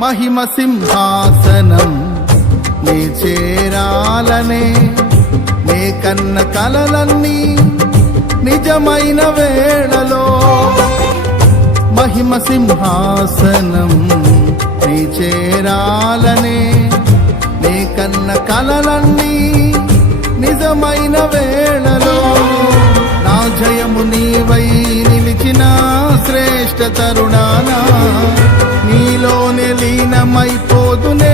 మహిమ సింహాసనం నీ చేరాలనే నే కన్న కలలన్నీ నిజమైన వేళలో మహిమ సింహాసనం నీ చేరాలనే నే కన్న కలలన్నీ నిజమైన వేళలో నా జయము నీవై నిలిచిన శ్రేష్ఠ తరుణానా నీలోనే లీనమైపోదునే